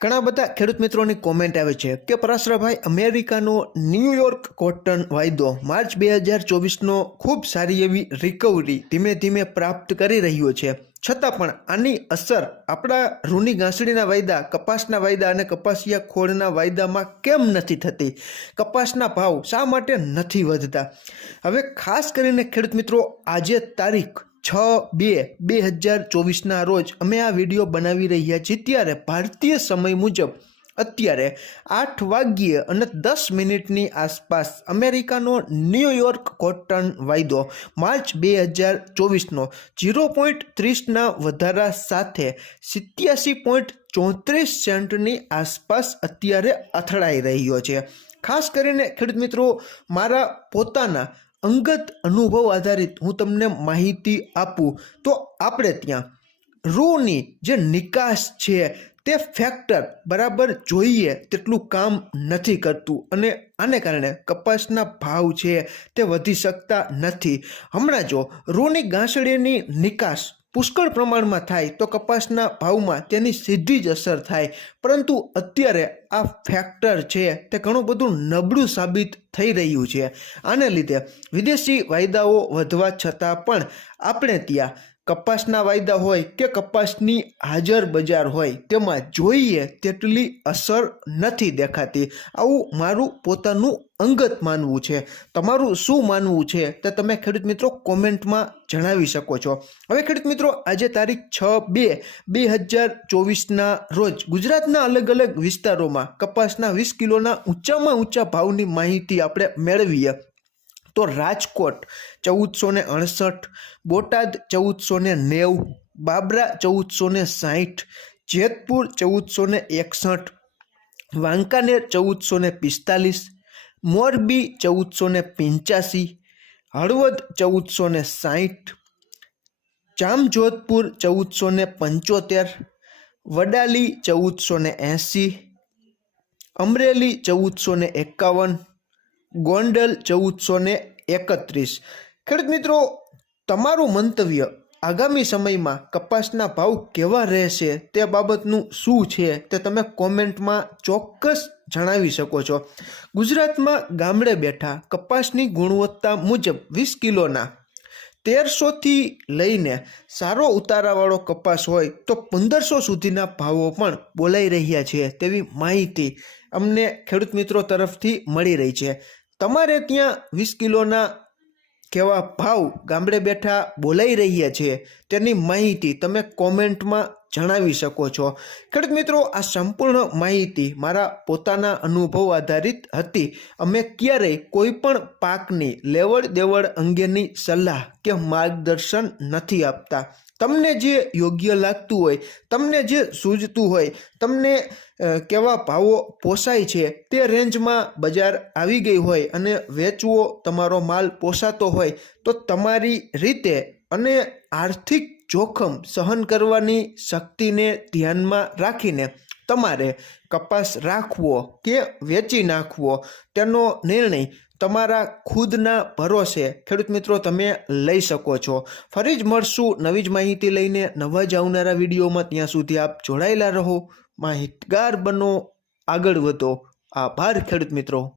ઘણા બધા ખેડૂત મિત્રોની કોમેન્ટ આવે છે કે પરાશરાભાઈ, અમેરિકાનો ન્યૂયોર્ક કોટન વાયદો માર્ચ બે હજાર ચોવીસનો ખૂબ સારી એવી રિકવરી ધીમે ધીમે પ્રાપ્ત કરી રહ્યો છે. છતાં પણ આની અસર આપણા રૂની ઘાસડીના વાયદા, કપાસના વાયદા અને કપાસિયા ખોળના વાયદામાં કેમ નથી થતી? કપાસના ભાવ શા માટે નથી વધતા? હવે ખાસ કરીને ખેડૂત મિત્રો, આજે તારીખ છ બે બે હજાર ચોવીસના રોજ અમે આ વીડિયો બનાવી રહ્યા છીએ ત્યારે ભારતીય સમય મુજબ અત્યારે આઠ વાગ્યે અને દસ મિનિટની આસપાસ અમેરિકાનો ન્યૂયોર્ક કોટન વાયદો માર્ચ બે હજાર ચોવીસનો ઝીરો પોઈન્ટ ત્રીસના વધારા સાથે સિત્યાસી પોઈન્ટ ચોત્રીસ સેન્ટની આસપાસ અત્યારે અથડાઈ રહ્યો છે. ખાસ કરીને ખેડૂત મિત્રો, મારા પોતાના અંગત અનુભવ આધારિત હું તમને માહિતી આપું, તો આપણે ત્યાં રૂની જે નિકાસ છે તે ફેક્ટર બરાબર જોઈએ તેટલું કામ નથી કરતું અને આને કારણે કપાસના ભાવ છે તે વધી શકતા નથી. હમણાં જો રૂની ગાંસડીની નિકાસ પુષ્કળ પ્રમાણમાં થાય તો કપાસના ભાવમાં તેની સીધી જ અસર થાય. પરંતુ અત્યારે આ ફેક્ટર છે તે ઘણું બધું નબળું સાબિત થઈ રહ્યું છે. આને લીધે વિદેશી વાયદાઓ વધવા છતાં પણ આપણે ત્યાં કપાસના વાયદા હોય કે કપાસની હાજર બજાર હોય, તેમાં જોઈએ તેટલી અસર નથી દેખાતી. આવું મારું પોતાનું અંગત માનવું છે. તમારું શું માનવું છે તે તમે ખેડૂત મિત્રો કોમેન્ટમાં જણાવી શકો છો. હવે ખેડૂત મિત્રો, આજે તારીખ છ બે બે હજાર ચોવીસના રોજ ગુજરાતના અલગ અલગ વિસ્તારોમાં કપાસના વીસ કિલોના ઊંચામાં ઊંચા ભાવની માહિતી આપણે મેળવીએ. તો રાજકોટ ચૌદસો ને અડસઠ બોટાદ ચૌદસો ને નેવું બાબરા ચૌદસો ને સાહીઠ જેતપુર ચૌદસો ને એકસઠ વાંકાનેર ચૌદસો ને પિસ્તાલીસ મોરબી ચૌદસો ને પંચ્યાસી હળવદ ચૌદસો ને સાહીઠ જામજોધપુર ચૌદસો ને પંચોતેર વડાલી ચૌદસો ને એંસી અમરેલી ચૌદસો ને એકાવન ગોંડલ ચૌદસો ને એકત્રીસ. ખેડૂત મિત્રો, તમારું મંતવ્ય આગામી સમયમાં કપાસના ભાવ કેવા રહેશે તે બાબતનું શું છે તે તમે કોમેન્ટમાં ચોક્કસ જણાવી શકો છો. ગુજરાતમાં ગામડે બેઠા કપાસની ગુણવત્તા મુજબ વીસ કિલોના તેરસોથી લઈને સારો ઉતારાવાળો કપાસ હોય તો પંદરસો સુધીના ભાવો પણ બોલાઈ રહ્યા છે તેવી માહિતી અમને ખેડૂત મિત્રો તરફથી મળી રહી છે. તમારે ત્યાં વીસ કિલોના કેવા ભાવ ગામડે બેઠા બોલાઈ રહ્યા છે તેની માહિતી તમે કોમેન્ટમાં જણાવી શકો છો. ખેડૂત મિત્રો, આ સંપૂર્ણ માહિતી મારા પોતાના અનુભવ આધારિત હતી. અમે ક્યારેય કોઈ પણ પાકની લેવડ દેવડ અંગેની સલાહ કે માર્ગદર્શન નથી આપતા. તમને જે યોગ્ય લાગતું હોય, તમને જે સૂઝતું હોય, તમને કેવા ભાવો પોસાય છે, તે રેન્જમાં બજાર આવી ગઈ હોય અને વેચવો તમારો માલ પોસાતો હોય, તો તમારી રીતે અને આર્થિક જોખમ સહન કરવાની શક્તિને ધ્યાનમાં રાખીને તમારે કપાસ રાખવો કે વેચી નાખવો, તેનો નિર્ણય તમારા ખુદના ભરોસે. ખેડૂત મિત્રો, તમે લઈ શકો છો. ફરી જ મળશું નવી જ માહિતી લઈને. નવા જ આવનારા વિડીયોમાં. ત્યાં સુધી આપ જોડાયેલા રહો. માહિતગાર બનો. આગળ વધો. આભાર ખેડૂત મિત્રો.